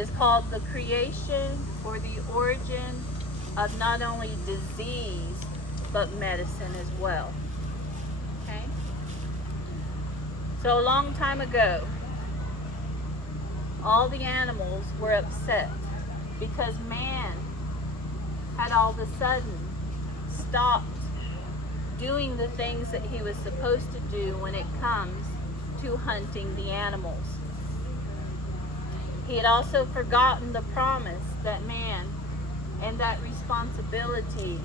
is called The Creation or the Origin of Not Only Disease, but Medicine as well. Okay? So a long time ago, all the animals were upset because man had all of a sudden stopped doing the things that he was supposed to do when it comes to hunting the animals. He had also forgotten the promise that man and that responsibility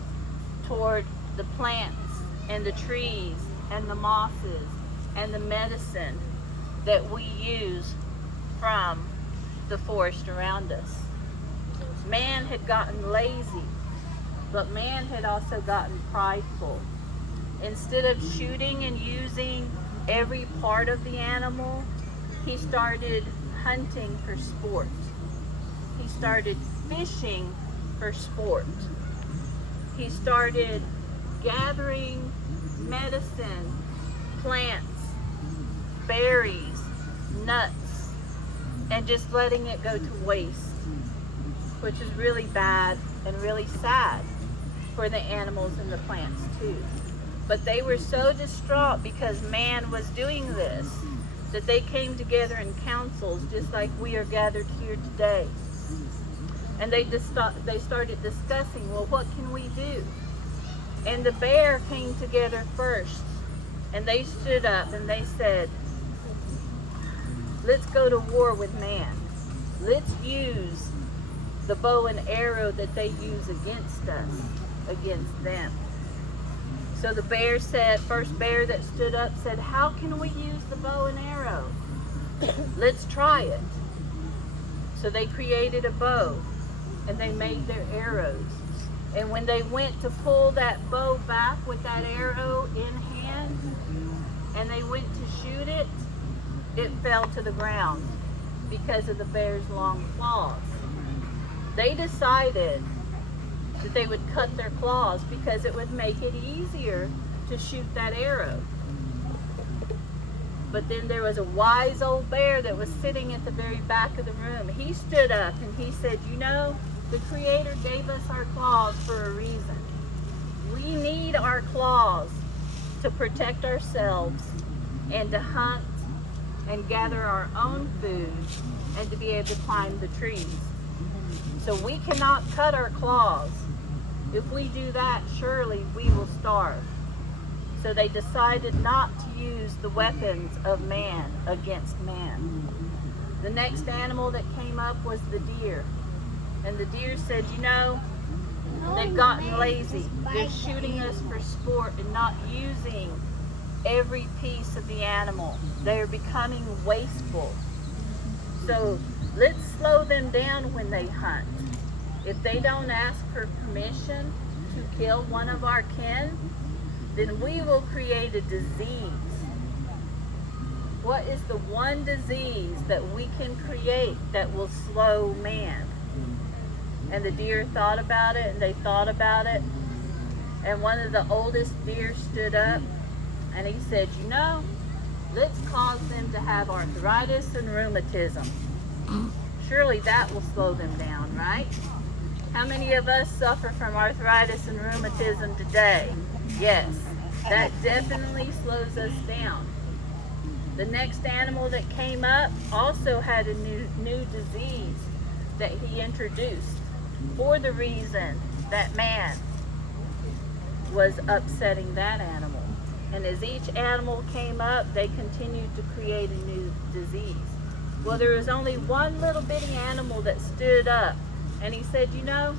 toward the plants and the trees and the mosses and the medicine that we use from the forest around us. Man had gotten lazy, but man had also gotten prideful. Instead of shooting and using every part of the animal, he started hunting for sport. He started fishing for sport. He started gathering medicine, plants, berries, nuts, and just letting it go to waste, which is really bad and really sad for the animals and the plants too. But they were so distraught because man was doing this that they came together in councils just like we are gathered here today. And they started discussing, well, what can we do? And the bear came together first, and they stood up and they said, let's go to war with man. Let's use the bow and arrow that they use against us, against them. So the bear said, first bear that stood up said, how can we use the bow and arrow? Let's try it. So they created a bow and they made their arrows. And when they went to pull that bow back with that arrow in hand and they went to shoot it, it fell to the ground because of the bear's long claws. They decided that they would cut their claws because it would make it easier to shoot that arrow. But then there was a wise old bear that was sitting at the very back of the room. He stood up and he said, you know, the Creator gave us our claws for a reason. We need our claws to protect ourselves and to hunt and gather our own food and to be able to climb the trees. So we cannot cut our claws. If we do that, surely we will starve. So they decided not to use the weapons of man against man. The next animal that came up was the deer. And the deer said, you know, they've gotten lazy. They're shooting us for sport and not using every piece of the animal. They're becoming wasteful. So let's slow them down when they hunt. If they don't ask for permission to kill one of our kin, then we will create a disease. What is the one disease that we can create that will slow man? And the deer thought about it, and they thought about it. And one of the oldest deer stood up, and he said, you know, let's cause them to have arthritis and rheumatism. Surely that will slow them down, right? How many of us suffer from arthritis and rheumatism today? Yes, that definitely slows us down. The next animal that came up also had a new disease that he introduced for the reason that man was upsetting that animal. And as each animal came up, they continued to create a new disease. Well, there was only one little bitty animal that stood up, and he said, you know,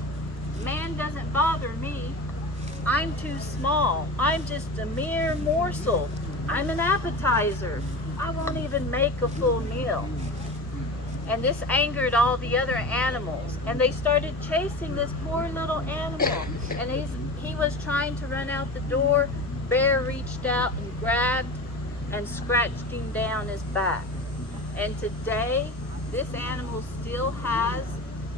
man doesn't bother me. I'm too small. I'm just a mere morsel. I'm an appetizer. I won't even make a full meal. And this angered all the other animals, and they started chasing this poor little animal. And he was trying to run out the door. Bear reached out and grabbed and scratched him down his back. And today, this animal still has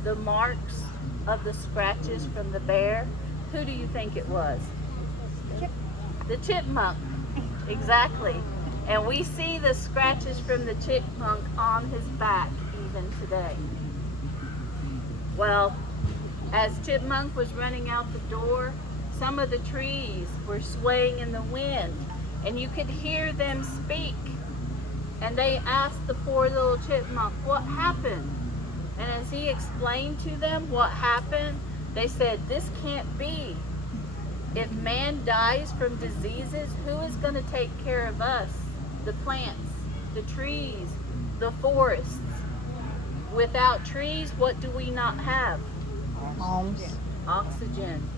the marks of the scratches from the bear. Who do you think it was? The chipmunk. Exactly. And we see the scratches from the chipmunk on his back even today. Well, as Chipmunk was running out the door, some of the trees were swaying in the wind, and you could hear them speak. And they asked the poor little chipmunk, what happened? And as he explained to them what happened, they said, this can't be. If man dies from diseases, who is going to take care of us? The plants, the trees, the forests. Without trees, what do we not have? Homes. Oxygen.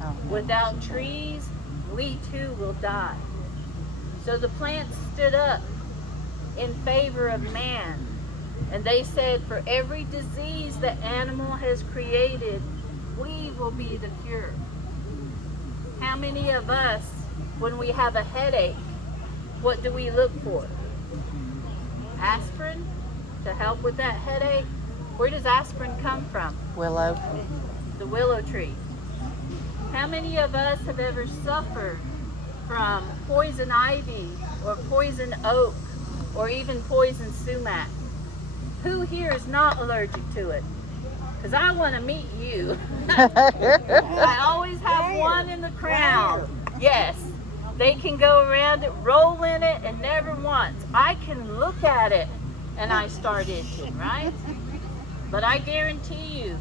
Oh, no. Without trees, we too will die. So the plants stood up in favor of man. And they said, for every disease the animal has created, we will be the cure. How many of us, when we have a headache, what do we look for? Aspirin to help with that headache. Where does aspirin come from? Willow. The willow tree. How many of us have ever suffered from poison ivy or poison oak or even poison sumac? Who here is not allergic to it? Because I want to meet you. I always have one in the crowd. Yes, they can go around it, roll in it, and never once. I can look at it and I start itching, right? But I guarantee you,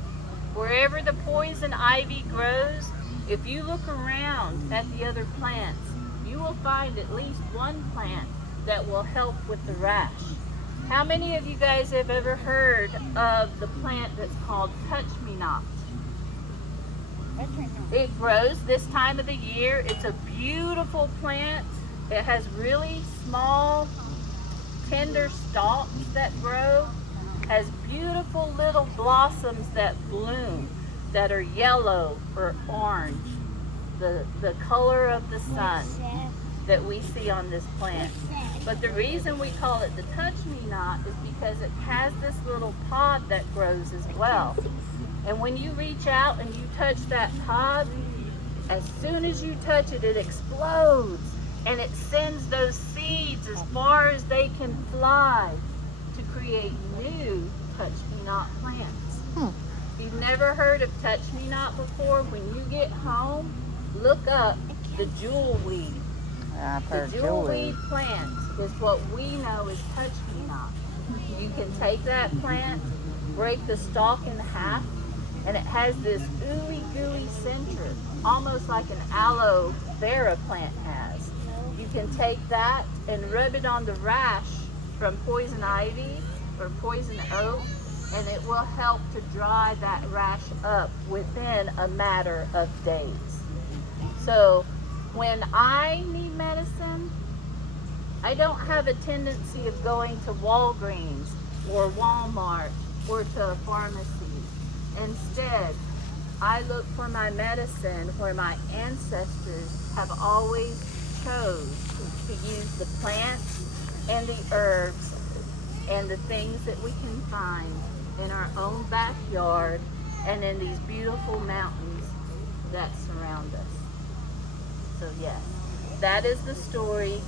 wherever the poison ivy grows, if you look around at the other plants, you will find at least one plant that will help with the rash. How many of you guys have ever heard of the plant that's called touch-me-not? It grows this time of the year. It's a beautiful plant. It has really small, tender stalks that grow, has beautiful little blossoms that bloom that are yellow or orange, the color of the sun that we see on this plant. But the reason we call it the touch-me-not is because it has this little pod that grows as well. And when you reach out and you touch that pod, as soon as you touch it, it explodes. And it sends those seeds as far as they can fly to create new touch-me-not plants. If you've never heard of touch-me-not before, when you get home, look up the jewelweed. I've heard The jewelweed plant is what we know as touch-me-not. You can take that plant, break the stalk in half, and it has this ooey gooey center, almost like an aloe vera plant has. You can take that and rub it on the rash from poison ivy or poison oak, and it will help to dry that rash up within a matter of days. So when I need medicine, I don't have a tendency of going to Walgreens or Walmart or to a pharmacy. Instead, I look for my medicine where my ancestors have always chose to use the plants and the herbs and the things that we can find in our own backyard and in these beautiful mountains that surround us. So yes, that is the story